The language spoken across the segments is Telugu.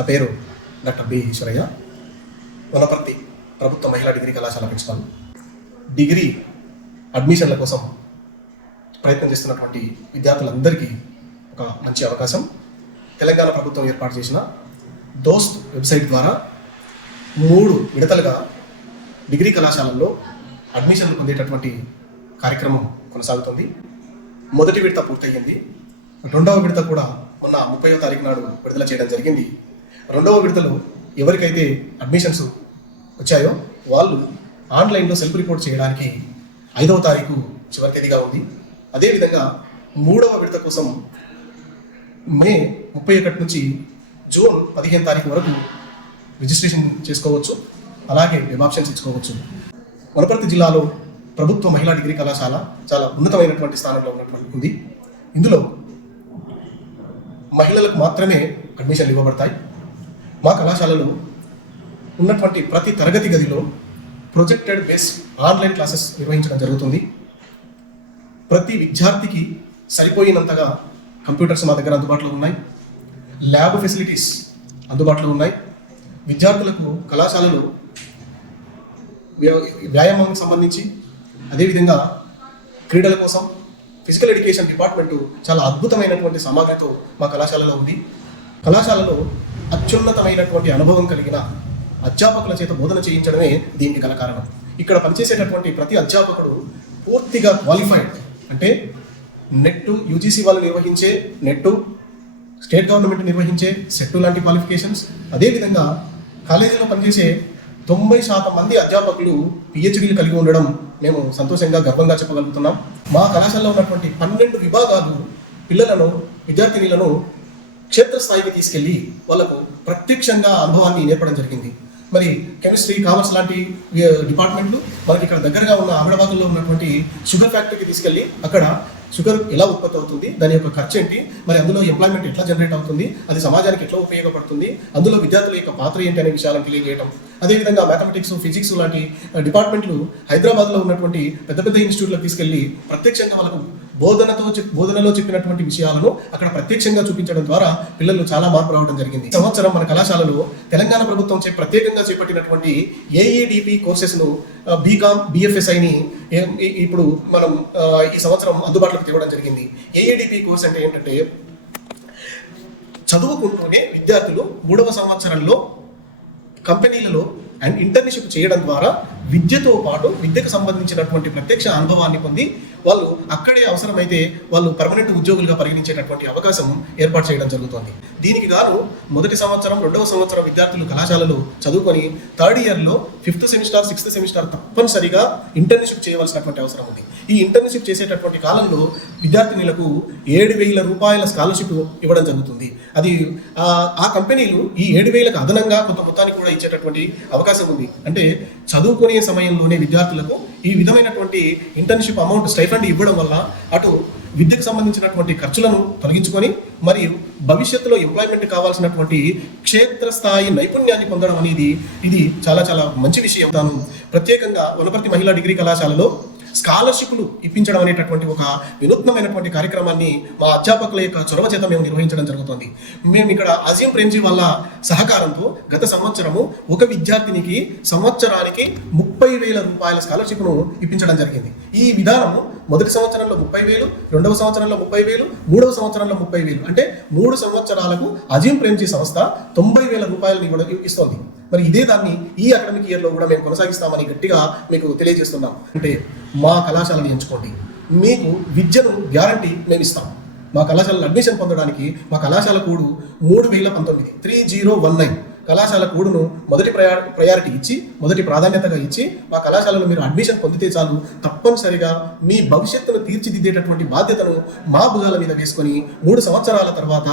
నా పేరు డాక్టర్ బి ఈశ్వరయ్య, వనపర్తి ప్రభుత్వ మహిళా డిగ్రీ కళాశాల ప్రిన్సిపల్. డిగ్రీ అడ్మిషన్ల కోసం ప్రయత్నం చేస్తున్నటువంటి విద్యార్థులందరికీ ఒక మంచి అవకాశం. తెలంగాణ ప్రభుత్వం ఏర్పాటు చేసిన దోస్త్ వెబ్సైట్ ద్వారా 3 విడతలుగా డిగ్రీ కళాశాలల్లో అడ్మిషన్లు పొందేటటువంటి కార్యక్రమం కొనసాగుతుంది. మొదటి విడత పూర్తయింది. 2వ విడత కూడా మొన్న 30వ తారీఖు నాడు విడుదల చేయడం జరిగింది. 2వ విడతలో ఎవరికైతే అడ్మిషన్స్ వచ్చాయో వాళ్ళు ఆన్లైన్లో సెల్ఫ్ రిపోర్ట్ చేయడానికి 5వ తారీఖు చివరి తేదీగా ఉంది. అదేవిధంగా 3వ విడత కోసం మే 31 నుంచి జూన్ 15 తారీఖు వరకు రిజిస్ట్రేషన్ చేసుకోవచ్చు. అలాగే వెబ్ ఆప్షన్స్ ఇచ్చుకోవచ్చు. వనపర్తి జిల్లాలో ప్రభుత్వ మహిళా డిగ్రీ కళాశాల చాలా ఉన్నతమైనటువంటి స్థానంలో ఉంది. ఇందులో మహిళలకు మాత్రమే అడ్మిషన్లు ఇవ్వబడతాయి. మా కళాశాలలో ఉన్నటువంటి ప్రతి తరగతి గదిలో ప్రొజెక్టెడ్ బేస్ ఆన్లైన్ క్లాసెస్ నిర్వహించడం జరుగుతుంది. ప్రతి విద్యార్థికి సరిపోయినంతగా కంప్యూటర్స్ మా దగ్గర అందుబాటులో ఉన్నాయి. ల్యాబ్ ఫెసిలిటీస్ అందుబాటులో ఉన్నాయి. విద్యార్థులకు కళాశాలలో వ్యాయామానికి సంబంధించి, అదేవిధంగా క్రీడల కోసం ఫిజికల్ ఎడ్యుకేషన్ డిపార్ట్మెంటు చాలా అద్భుతమైనటువంటి సామగ్రితో మా కళాశాలలో ఉంది. కళాశాలలో అత్యున్నతమైనటువంటి అనుభవం కలిగిన అధ్యాపకుల చేత బోధన చేయించడమే దీనికి గల కారణం. ఇక్కడ పనిచేసేటటువంటి ప్రతి అధ్యాపకుడు పూర్తిగా క్వాలిఫైడ్, అంటే నెట్ యూజీసీ వాళ్ళు నిర్వహించే నెట్, స్టేట్ గవర్నమెంట్ నిర్వహించే సెట్ లాంటి క్వాలిఫికేషన్స్, అదేవిధంగా కాలేజీలో పనిచేసే 90% మంది అధ్యాపకులు పిహెచ్డీలు కలిగి ఉండడం మేము సంతోషంగా గర్వంగా చెప్పగలుగుతున్నాం. మా కళాశాలలో ఉన్నటువంటి 12 విభాగాలు పిల్లలను, విద్యార్థినులను క్షేత్రస్థాయికి తీసుకెళ్లి వాళ్ళకు ప్రత్యక్షంగా అనుభవాన్ని నేర్పడం జరిగింది. మరి కెమిస్ట్రీ, కామర్స్ లాంటి డిపార్ట్మెంట్లు మనకి ఇక్కడ దగ్గరగా ఉన్న ఆవిడబాగుల్లో ఉన్నటువంటి షుగర్ ఫ్యాక్టరీకి తీసుకెళ్ళి అక్కడ షుగర్ ఎలా ఉత్పత్తి అవుతుంది, దాని యొక్క ఖర్చు ఏంటి, మరి అందులో ఎంప్లాయ్మెంట్ ఎట్లా జనరేట్ అవుతుంది, అది సమాజానికి ఎట్లా ఉపయోగపడుతుంది, అందులో విద్యార్థుల యొక్క పాత్ర ఏంటి అనే విషయాలను తెలియజేయడం. అదేవిధంగా మ్యాథమెటిక్స్, ఫిజిక్స్ లాంటి డిపార్ట్మెంట్లు హైదరాబాద్లో ఉన్నటువంటి పెద్ద పెద్ద ఇన్స్టిట్యూట్లకు తీసుకెళ్లి ప్రత్యక్షంగా వాళ్ళకు బోధనలో చెప్పినటువంటి విషయాలను అక్కడ ప్రత్యక్షంగా చూపించడం ద్వారా పిల్లలు చాలా మార్పు రావడం జరిగింది. ఈ సంవత్సరం మన కళాశాలలో తెలంగాణ ప్రభుత్వం ప్రత్యేకంగా చేపట్టినటువంటి ఏఈడిపి కోర్సెస్ను బీకామ్, బిఎఫ్ఎస్ఐని ఇప్పుడు మనం ఈ సంవత్సరం అందుబాటులోకి తేవడం జరిగింది. ఏఈడిపి కోర్స్ అంటే ఏంటంటే, చదువుకుంటూనే విద్యార్థులు 3వ సంవత్సరంలో కంపెనీలలో అండ్ ఇంటర్న్షిప్ చేయడం ద్వారా విద్యతో పాటు విద్యకు సంబంధించినటువంటి ప్రత్యక్ష అనుభవాన్ని పొంది వాళ్ళు అక్కడే అవసరమైతే వాళ్ళు పర్మనెంట్ ఉద్యోగులుగా పరిగణించేటటువంటి అవకాశం ఏర్పాటు చేయడం జరుగుతుంది. దీనికి గాను మొదటి సంవత్సరం, 2వ సంవత్సరం విద్యార్థులు కళాశాలలో చదువుకొని 3rd ఇయర్లో 5th సెమిస్టర్, 6th సెమిస్టర్ తప్పనిసరిగా ఇంటర్న్షిప్ చేయవలసినటువంటి అవసరం ఉంది. ఈ ఇంటర్న్షిప్ చేసేటటువంటి కాలంలో విద్యార్థినులకు 7,000 రూపాయల స్కాలర్షిప్ ఇవ్వడం జరుగుతుంది. అది ఆ కంపెనీలు ఈ 7,000కు అదనంగా కొంత మొత్తాన్ని కూడా ఇచ్చేటటువంటి అవకాశం ఉంది. అంటే చదువుకునే సమయంలోనే విద్యార్థులకు ఈ విధమైనటువంటి ఇంటర్న్షిప్ అమౌంట్ స్టైఫండ్ ఇవ్వడం వల్ల అటు విద్యకు సంబంధించినటువంటి ఖర్చులను తొలగించుకొని మరియు భవిష్యత్తులో ఎంప్లాయ్మెంట్ కావాల్సినటువంటి క్షేత్రస్థాయి నైపుణ్యాన్ని పొందడం అనేది ఇది చాలా చాలా మంచి విషయం. తాను ప్రత్యేకంగా వనపర్తి మహిళా డిగ్రీ కళాశాలలో స్కాలర్షిప్లు ఇప్పించడం అనేటటువంటి ఒక వినూత్నమైనటువంటి కార్యక్రమాన్ని మా అధ్యాపకుల యొక్క చొరవ చేత మేము నిర్వహించడం జరుగుతుంది. మేము ఇక్కడ అజీం ప్రేమ్జీ వాళ్ళ సహకారంతో గత సంవత్సరము ఒక విద్యార్థినికి సంవత్సరానికి 30,000 రూపాయల స్కాలర్షిప్ను ఇప్పించడం జరిగింది. ఈ విధానము మొదటి సంవత్సరంలో 30,000, 2వ సంవత్సరంలో 30,000, 3వ సంవత్సరంలో 30,000, అంటే 3 సంవత్సరాలకు అజీం ప్రేమ్జీ సంస్థ 90,000 రూపాయలు ఇస్తోంది. మరి ఇదే దాన్ని ఈ అకాడమిక్ ఇయర్లో కూడా మేము కొనసాగిస్తామని గట్టిగా మీకు తెలియజేస్తున్నాం. అంటే మా కళాశాలను ఎంచుకోండి, మీకు విద్యను గ్యారంటీ మేము ఇస్తాం. మా కళాశాలలో అడ్మిషన్ పొందడానికి మా కళాశాల కోడ్ 3019 3019 కళాశాల కోడ్ను మొదటి ప్రయారిటీ ఇచ్చి, మొదటి ప్రాధాన్యతగా ఇచ్చి మా కళాశాలలో మీరు అడ్మిషన్ పొందితే చాలు, తప్పనిసరిగా మీ భవిష్యత్తును తీర్చిదిద్దేటటువంటి బాధ్యతను మా భుజాల మీద వేసుకొని 3 సంవత్సరాల తర్వాత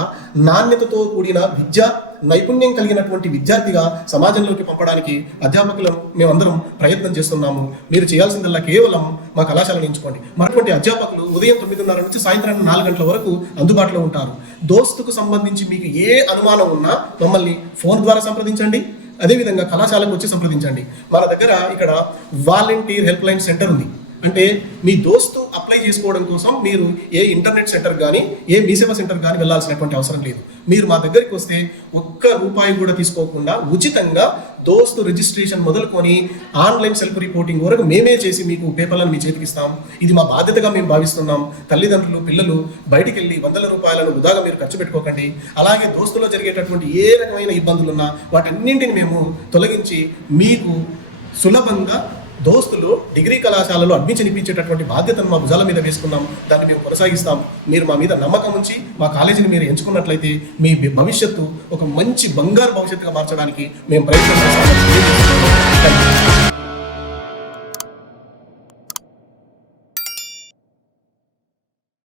నాణ్యతతో కూడిన విద్య, నైపుణ్యం కలిగినటువంటి విద్యార్థిగా సమాజంలోకి పంపడానికి అధ్యాపకులను మేమందరం ప్రయత్నం చేస్తున్నాము. మీరు చేయాల్సిందల్లా కేవలం మా కళాశాలను ఎంచుకోండి. మరటువంటి అధ్యాపకులు ఉదయం 9:30 నుంచి సాయంత్రం 4 గంటల వరకు అందుబాటులో ఉంటారు. దోస్తుకు సంబంధించి మీకు ఏ అనుమానం ఉన్నా మమ్మల్ని ఫోన్ ద్వారా సంప్రదించండి. అదేవిధంగా కళాశాలకు వచ్చి సంప్రదించండి. మన దగ్గర ఇక్కడ వాలంటీర్ హెల్ప్ లైన్ సెంటర్ ఉంది. అంటే మీ దోస్తు అప్లై చేసుకోవడం కోసం మీరు ఏ ఇంటర్నెట్ సెంటర్ కానీ ఏ మీ సేవా సెంటర్ కానీ వెళ్ళాల్సినటువంటి అవసరం లేదు. మీరు మా దగ్గరికి వస్తే ఒక్క రూపాయి కూడా తీసుకోకుండా ఉచితంగా దోస్తు రిజిస్ట్రేషన్ మొదలుకొని ఆన్లైన్ సెల్ఫ్ రిపోర్టింగ్ వరకు మేమే చేసి మీకు పేపర్లను మీ చేతికి ఇస్తాం. ఇది మా బాధ్యతగా మేము భావిస్తున్నాం. తల్లిదండ్రులు పిల్లలు బయటికి వెళ్ళి వందల రూపాయలను వృధాగా మీరు ఖర్చు పెట్టుకోకండి. అలాగే దోస్తులో జరిగేటటువంటి ఏ రకమైన ఇబ్బందులున్నా వాటన్నింటిని మేము తొలగించి మీకు సులభంగా దోస్తులు డిగ్రీ కళాశాలలో అడ్మిషన్ ఇప్పించేటటువంటి బాధ్యతను మా భుజాల మీద వేసుకున్నాం. దాన్ని మేము కొనసాగిస్తాం. మీరు మా మీద నమ్మకం ఉంచి మా కాలేజీని మీరు ఎంచుకున్నట్లయితే మీ భవిష్యత్తు ఒక మంచి బంగారు భవిష్యత్తుగా మార్చడానికి మేము ప్రయత్నం చేస్తాం.